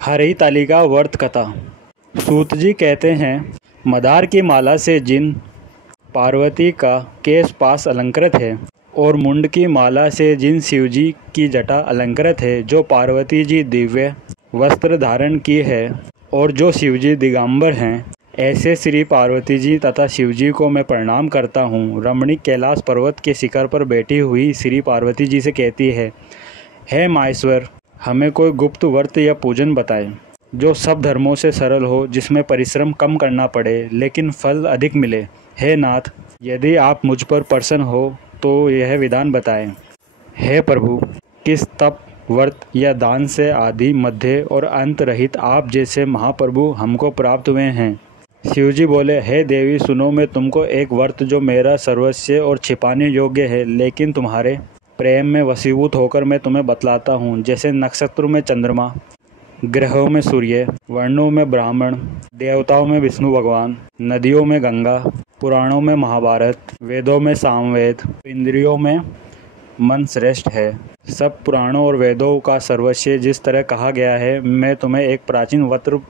हरि तालिका व्रत कथा। सूत जी कहते हैं, मदार की माला से जिन पार्वती का केश पास अलंकृत है और मुंड की माला से जिन शिवजी की जटा अलंकृत है, जो पार्वती जी दिव्य वस्त्र धारण की है और जो शिवजी दिगंबर हैं, ऐसे श्री पार्वती जी तथा शिवजी को मैं प्रणाम करता हूँ। रमणीक कैलाश पर्वत के शिखर पर बैठी हुई श्री पार्वती जी से कहती है, हे माहेश्वर, हमें कोई गुप्त व्रत या पूजन बताएं जो सब धर्मों से सरल हो, जिसमें परिश्रम कम करना पड़े लेकिन फल अधिक मिले। हे नाथ, यदि आप मुझ पर प्रसन्न हो तो यह विधान बताएं। हे प्रभु, किस तप, व्रत या दान से आदि, मध्य और अंत रहित आप जैसे महाप्रभु हमको प्राप्त हुए हैं। शिवजी बोले, हे देवी सुनो, मैं तुमको एक व्रत जो मेरा सर्वस्व और छिपाने योग्य है, लेकिन तुम्हारे प्रेम में वशीभूत होकर मैं तुम्हें बतलाता हूँ। जैसे नक्षत्रों में चंद्रमा, ग्रहों में सूर्य, वर्णों में ब्राह्मण, देवताओं में विष्णु भगवान, नदियों में गंगा, पुराणों में महाभारत, वेदों में सामवेद, इंद्रियों में मन श्रेष्ठ है। सब पुराणों और वेदों का सर्वस्व जिस तरह कहा गया है, मैं तुम्हें एक प्राचीन व्रत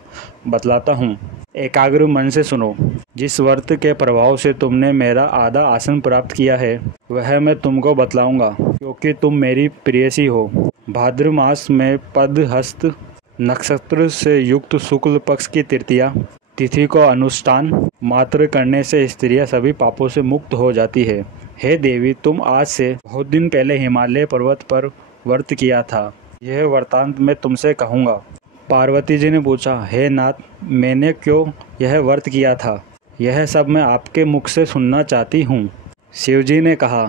बतलाता हूँ। एकाग्र मन से सुनो। जिस व्रत के प्रभाव से तुमने मेरा आधा आसन प्राप्त किया है, वह मैं तुमको बतलाऊंगा, क्योंकि तुम मेरी प्रेयसी हो। भाद्र मास में पद हस्त नक्षत्र से युक्त शुक्ल पक्ष की तृतीया तिथि को अनुष्ठान मात्र करने से स्त्रियां सभी पापों से मुक्त हो जाती है। हे देवी, तुम आज से बहुत दिन पहले हिमालय पर्वत पर व्रत किया था, यह वृतांत मैं तुमसे कहूँगा। पार्वती जी ने पूछा, हे नाथ, मैंने क्यों यह व्रत किया था, यह सब मैं आपके मुख से सुनना चाहती हूँ। शिवजी ने कहा,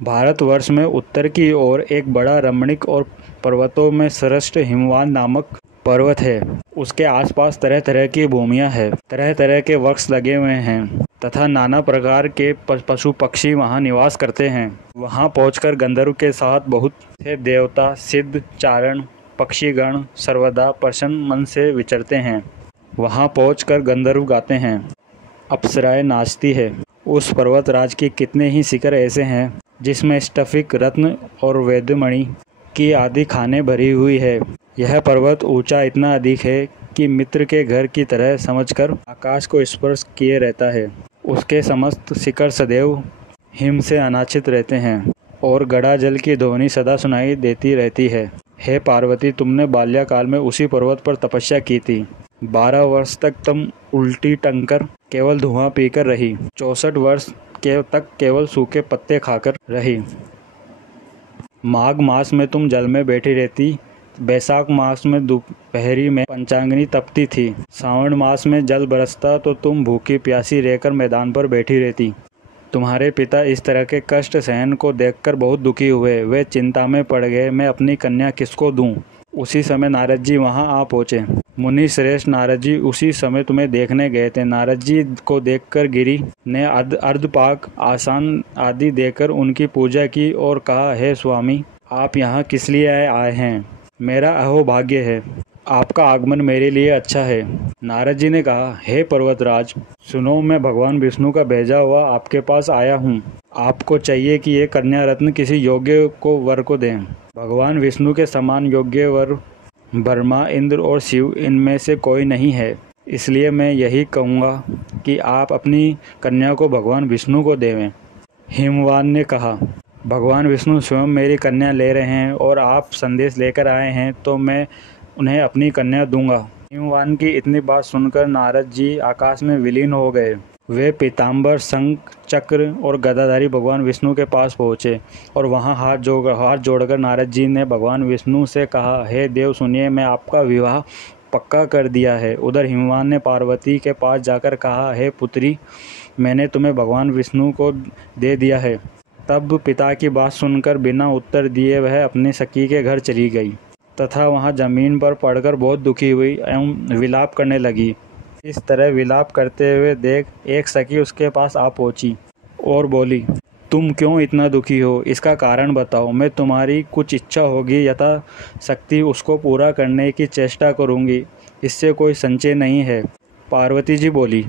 भारतवर्ष में उत्तर की ओर एक बड़ा रमणीक और पर्वतों में श्रेष्ठ हिमवान नामक पर्वत है। उसके आसपास तरह तरह की भूमियाँ हैं, तरह तरह के वृक्ष लगे हुए हैं तथा नाना प्रकार के पशु पक्षी वहाँ निवास करते हैं। वहाँ पहुंचकर गंधर्व के साथ बहुत से देवता, सिद्ध, चारण, पक्षीगण सर्वदा प्रसन्न मन से विचरते हैं। वहाँ पहुंचकर गंधर्व गाते हैं, अप्सराएं नाचती है। उस पर्वतराज के कितने ही शिखर ऐसे हैं जिसमें स्फटिक, रत्न और वैदमणि की आदि खाने भरी हुई है। यह पर्वत ऊंचा इतना अधिक है कि मित्र के घर की तरह समझकर आकाश को स्पर्श किए रहता है। उसके समस्त शिखर सदैव हिम से अनाच्छित रहते हैं और गड़ा जल की ध्वनि सदा सुनाई देती रहती है। हे पार्वती, तुमने बाल्यकाल में उसी पर्वत पर तपस्या की थी। 12 वर्ष तक तुम उल्टी टंकर केवल धुआं पीकर रही। 64 वर्ष तक केवल सूखे पत्ते खाकर रही। माघ मास में तुम जल में बैठी रहती। बैसाख मास में दोपहरी में पंचाग्नि तपती थी। सावन मास में जल बरसता तो तुम भूखी प्यासी रहकर मैदान पर बैठी रहती। तुम्हारे पिता इस तरह के कष्ट सहन को देखकर बहुत दुखी हुए। वे चिंता में पड़ गए, मैं अपनी कन्या किसको दूं। उसी समय नारद जी वहां आ पहुंचे। मुनि श्रेष्ठ नारद जी उसी समय तुम्हें देखने गए थे। नारद जी को देखकर गिरि ने अर्धपाक, आसन आदि देकर उनकी पूजा की और कहा, हे स्वामी, आप यहाँ किस लिए आए हैं। मेरा अहोभाग्य है, आपका आगमन मेरे लिए अच्छा है। नारद जी ने कहा, हे पर्वतराज, सुनो, मैं भगवान विष्णु का भेजा हुआ आपके पास आया हूँ। आपको चाहिए कि ये कन्या रत्न किसी योग्य को वर को दें। भगवान विष्णु के समान योग्य वर ब्रह्मा, इंद्र और शिव, इनमें से कोई नहीं है। इसलिए मैं यही कहूँगा कि आप अपनी कन्या को भगवान विष्णु को देवें। हिमवान ने कहा, भगवान विष्णु स्वयं मेरी कन्या ले रहे हैं और आप संदेश लेकर आए हैं, तो मैं उन्हें अपनी कन्या दूंगा। हिमवान की इतनी बात सुनकर नारद जी आकाश में विलीन हो गए। वे पीताम्बर, शंख, चक्र और गदाधारी भगवान विष्णु के पास पहुँचे और वहाँ हाथ जोड़कर नारद जी ने भगवान विष्णु से कहा, हे देव सुनिए, मैं आपका विवाह पक्का कर दिया है। उधर हिमवान ने पार्वती के पास जाकर कहा, हे पुत्री, मैंने तुम्हें भगवान विष्णु को दे दिया है। तब पिता की बात सुनकर बिना उत्तर दिए वह अपनी सखी के घर चली गई तथा वहां जमीन पर पड़कर बहुत दुखी हुई एवं विलाप करने लगी। इस तरह विलाप करते हुए देख एक सखी उसके पास आ पहुंची और बोली, तुम क्यों इतना दुखी हो, इसका कारण बताओ। मैं तुम्हारी कुछ इच्छा होगी यथाशक्ति उसको पूरा करने की चेष्टा करूंगी, इससे कोई संशय नहीं है। पार्वती जी बोली,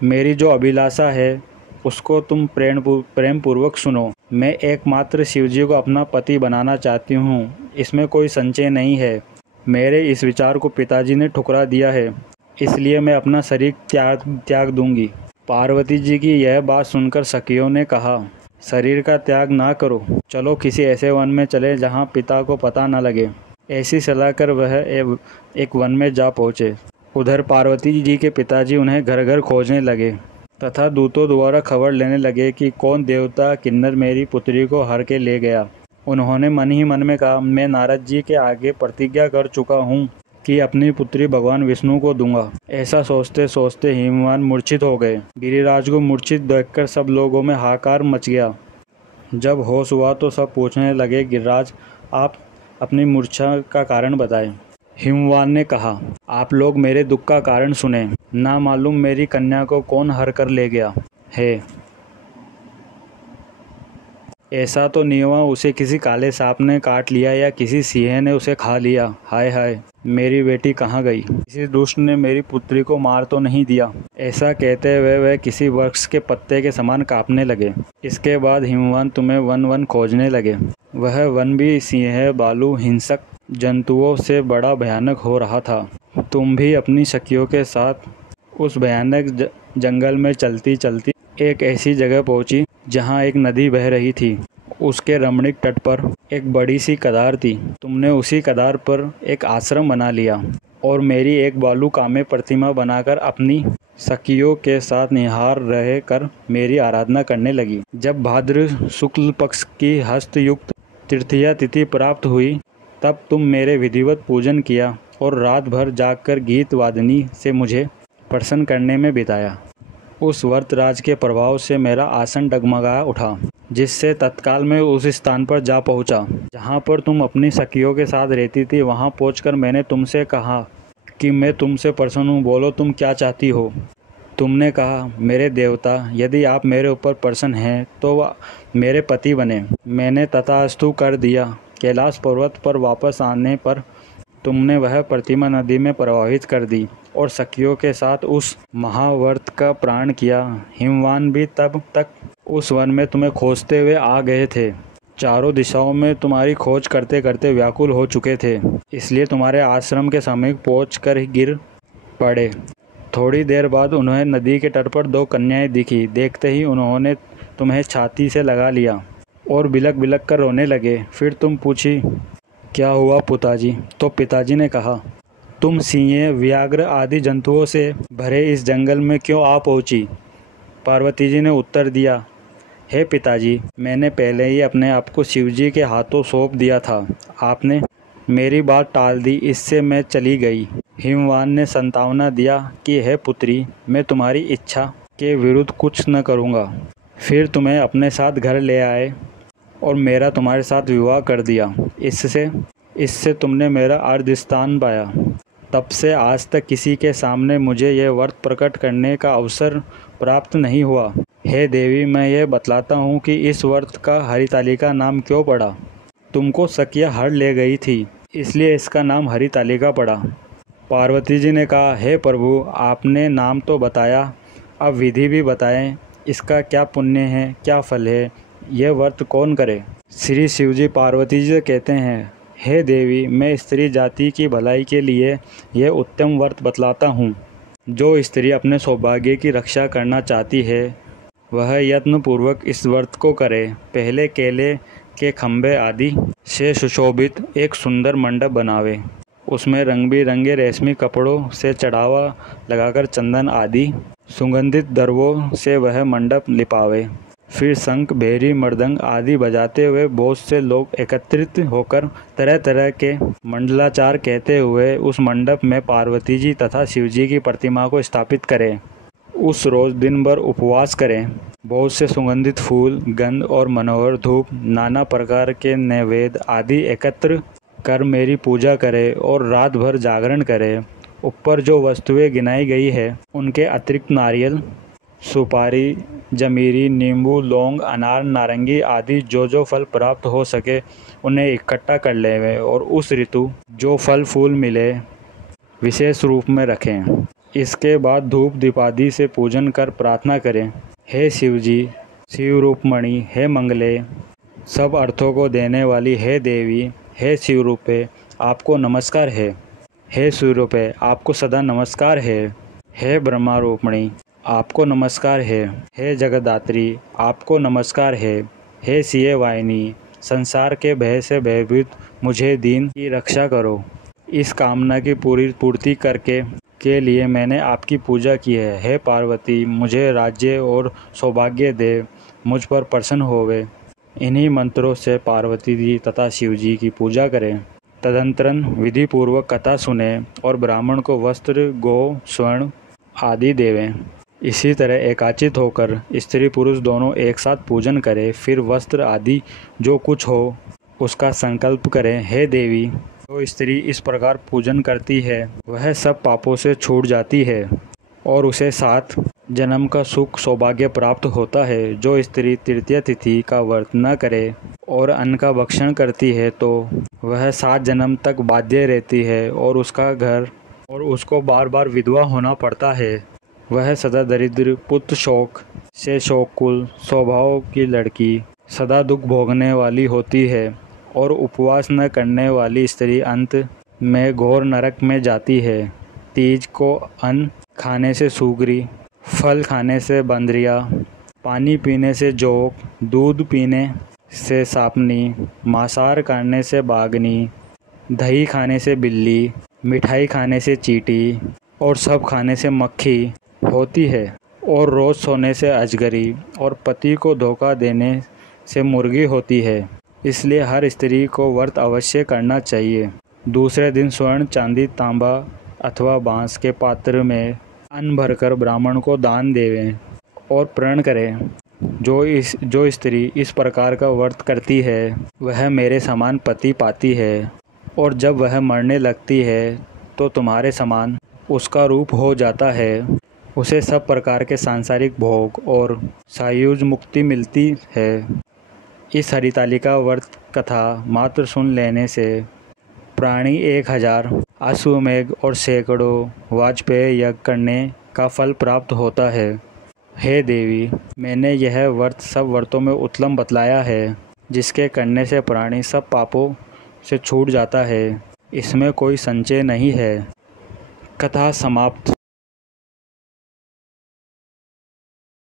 मेरी जो अभिलाषा है उसको तुम प्रेम पूर्वक सुनो। मैं एकमात्र शिवजी को अपना पति बनाना चाहती हूँ, इसमें कोई संशय नहीं है। मेरे इस विचार को पिताजी ने ठुकरा दिया है, इसलिए मैं अपना शरीर त्याग दूंगी। पार्वती जी की यह बात सुनकर सखियों ने कहा, शरीर का त्याग ना करो, चलो किसी ऐसे वन में चले जहाँ पिता को पता न लगे। ऐसी सलाह कर वह एक वन में जा पहुँचे। उधर पार्वती जी के पिताजी उन्हें घर घर खोजने लगे तथा दूतों द्वारा खबर लेने लगे कि कौन देवता किन्नर मेरी पुत्री को हर के ले गया। उन्होंने मन ही मन में कहा, मैं नारद जी के आगे प्रतिज्ञा कर चुका हूँ कि अपनी पुत्री भगवान विष्णु को दूंगा। ऐसा सोचते सोचते हिमवान मूर्छित हो गए। गिरिराज को मूर्छित देखकर सब लोगों में हाहाकार मच गया। जब होश हुआ तो सब पूछने लगे, गिरिराज आप अपनी मूर्छा का कारण बताएं। हिमवान ने कहा, आप लोग मेरे दुख का कारण सुने। ना मालूम मेरी कन्या को कौन हर कर ले गया है। ऐसा तो नहीं हुआ उसे किसी काले सांप ने काट लिया या किसी सिंह ने उसे खा लिया। हाय हाय, मेरी बेटी कहाँ गई? किसी दुष्ट ने मेरी पुत्री को मार तो नहीं दिया? ऐसा कहते हुए वह किसी वृक्ष के पत्ते के समान कांपने लगे। इसके बाद हिमवान तुम्हें वन वन खोजने लगे। वह वन भी सिंह, भालू, हिंसक जंतुओं से बड़ा भयानक हो रहा था। तुम भी अपनी सखियों के साथ उस भयानक जंगल में चलती चलती एक ऐसी जगह पहुंची जहां एक नदी बह रही थी। उसके रमणीक तट पर एक बड़ी सी कदार थी। तुमने उसी कदार पर एक आश्रम बना लिया और मेरी एक बालू कामे प्रतिमा बनाकर अपनी सखियों के साथ निहार रह कर मेरी आराधना करने लगी। जब भाद्र शुक्ल पक्ष की हस्तयुक्त तृतीया तिथि प्राप्त हुई तब तुम मेरे विधिवत पूजन किया और रात भर जागकर गीत वादनी से मुझे प्रसन्न करने में बिताया। उस व्रतराज के प्रभाव से मेरा आसन डगमगा उठा, जिससे तत्काल मैं उस स्थान पर जा पहुंचा जहां पर तुम अपनी सखियों के साथ रहती थी। वहां पहुंचकर मैंने तुमसे कहा कि मैं तुमसे प्रसन्न हूं, बोलो तुम क्या चाहती हो। तुमने कहा, मेरे देवता, यदि आप मेरे ऊपर प्रसन्न हैं तो मेरे पति बने। मैंने तथास्तु कर दिया। कैलाश पर्वत पर वापस आने पर तुमने वह प्रतिमा नदी में प्रवाहित कर दी और सखियों के साथ उस महाव्रत का प्राण किया। हिमवान भी तब तक उस वन में तुम्हें खोजते हुए आ गए थे। चारों दिशाओं में तुम्हारी खोज करते करते व्याकुल हो चुके थे, इसलिए तुम्हारे आश्रम के समीप पहुंचकर ही गिर पड़े। थोड़ी देर बाद उन्हें नदी के तट पर दो कन्याएं दिखी। देखते ही उन्होंने तुम्हें छाती से लगा लिया और बिलक बिलक कर रोने लगे। फिर तुम पूछी, क्या हुआ पिताजी? तो पिताजी ने कहा, तुम सिंह, व्याघ्र आदि जंतुओं से भरे इस जंगल में क्यों आ पहुंची? पार्वती जी ने उत्तर दिया, हे पिताजी, मैंने पहले ही अपने आप को शिवजी के हाथों सौंप दिया था। आपने मेरी बात टाल दी, इससे मैं चली गई। हिमवान ने संतावना दिया कि हे पुत्री, मैं तुम्हारी इच्छा के विरुद्ध कुछ न करूँगा। फिर तुम्हें अपने साथ घर ले आए और मेरा तुम्हारे साथ विवाह कर दिया। इससे तुमने मेरा अर्धस्थान पाया। तब से आज तक किसी के सामने मुझे यह व्रत प्रकट करने का अवसर प्राप्त नहीं हुआ। हे देवी, मैं यह बतलाता हूँ कि इस व्रत का हरितालिका नाम क्यों पड़ा। तुमको सखिया हर ले गई थी, इसलिए इसका नाम हरितालिका पड़ा। पार्वती जी ने कहा, हे प्रभु, आपने नाम तो बताया, अब विधि भी बताएं। इसका क्या पुण्य है, क्या फल है, यह व्रत कौन करे? श्री शिवजी पार्वती जी से कहते हैं, हे देवी, मैं स्त्री जाति की भलाई के लिए यह उत्तम व्रत बतलाता हूँ। जो स्त्री अपने सौभाग्य की रक्षा करना चाहती है वह यत्नपूर्वक इस व्रत को करे। पहले केले के खंभे आदि से सुशोभित एक सुंदर मंडप बनावे। उसमें रंग बिरंगे रेशमी कपड़ों से चढ़ावा लगाकर चंदन आदि सुगंधित द्रव्यों से वह मंडप लिपावे। फिर शंख, भेरी, मृदंग आदि बजाते हुए बहुत से लोग एकत्रित होकर तरह तरह के मंडलाचार कहते हुए उस मंडप में पार्वती जी तथा शिवजी की प्रतिमा को स्थापित करें। उस रोज दिन भर उपवास करें। बहुत से सुगंधित फूल, गंध और मनोहर धूप, नाना प्रकार के नैवेद्य आदि एकत्र कर मेरी पूजा करें और रात भर जागरण करें। ऊपर जो वस्तुएं गिनाई गई है उनके अतिरिक्त नारियल, सुपारी, जमीरी, नींबू, लौंग, अनार, नारंगी आदि जो फल प्राप्त हो सके उन्हें इकट्ठा कर लें और उस ऋतु जो फल फूल मिले विशेष रूप में रखें। इसके बाद धूप दीपादि से पूजन कर प्रार्थना करें, हे शिवजी, शिव रूपमणि, हे मंगले, सब अर्थों को देने वाली हे देवी, हे शिव रूपे, आपको नमस्कार है। हे सूर्योपय, आपको सदा नमस्कार है। हे ब्रह्मारोपणी, आपको नमस्कार है। हे जगदात्री, आपको नमस्कार है। हे सिए वाहिनी, संसार के भय से भयभीत मुझे दीन की रक्षा करो। इस कामना की पूर्ति करके के लिए मैंने आपकी पूजा की है। हे पार्वती, मुझे राज्य और सौभाग्य दे, मुझ पर प्रसन्न होवे। इन्हीं मंत्रों से पार्वती जी तथा शिव जी की पूजा करें। तदंतरन विधि पूर्वक कथा सुने और ब्राह्मण को वस्त्र, गौ, स्वर्ण आदि देवें। इसी तरह एकाचित होकर स्त्री पुरुष दोनों एक साथ पूजन करें। फिर वस्त्र आदि जो कुछ हो उसका संकल्प करें। हे देवी, जो स्त्री इस प्रकार पूजन करती है वह सब पापों से छूट जाती है और उसे 7 जन्म का सुख सौभाग्य प्राप्त होता है। जो स्त्री तृतीया तिथि का व्रत न करे और अन्न का भक्षण करती है तो वह 7 जन्म तक बाध्य रहती है और उसका घर और उसको बार बार विधवा होना पड़ता है। वह सदा दरिद्र, पुत्र शोक से शोककुल स्वभाव की लड़की, सदा दुख भोगने वाली होती है और उपवास न करने वाली स्त्री अंत में घोर नरक में जाती है। तीज को अन्न खाने से सूगरी, फल खाने से बंदरिया, पानी पीने से जोक, दूध पीने से सांपनी, मांसाहार करने से बाघनी, दही खाने से बिल्ली, मिठाई खाने से चींटी और सब खाने से मक्खी होती है और रोज़ सोने से अजगरी और पति को धोखा देने से मुर्गी होती है। इसलिए हर स्त्री को व्रत अवश्य करना चाहिए। दूसरे दिन स्वर्ण, चांदी, तांबा अथवा बांस के पात्र में अन्न भरकर ब्राह्मण को दान देवें और प्रण करें। जो स्त्री इस प्रकार का व्रत करती है वह मेरे समान पति पाती है और जब वह मरने लगती है तो तुम्हारे समान उसका रूप हो जाता है। उसे सब प्रकार के सांसारिक भोग और सायुज मुक्ति मिलती है। इस हरितालिका व्रत कथा मात्र सुन लेने से प्राणी 1000 अश्वमेघ और सैकड़ों वाजपेय यज्ञ करने का फल प्राप्त होता है। हे देवी, मैंने यह व्रत सब व्रतों में उत्तम बतलाया है, जिसके करने से प्राणी सब पापों से छूट जाता है। इसमें कोई संशय नहीं है। कथा समाप्त।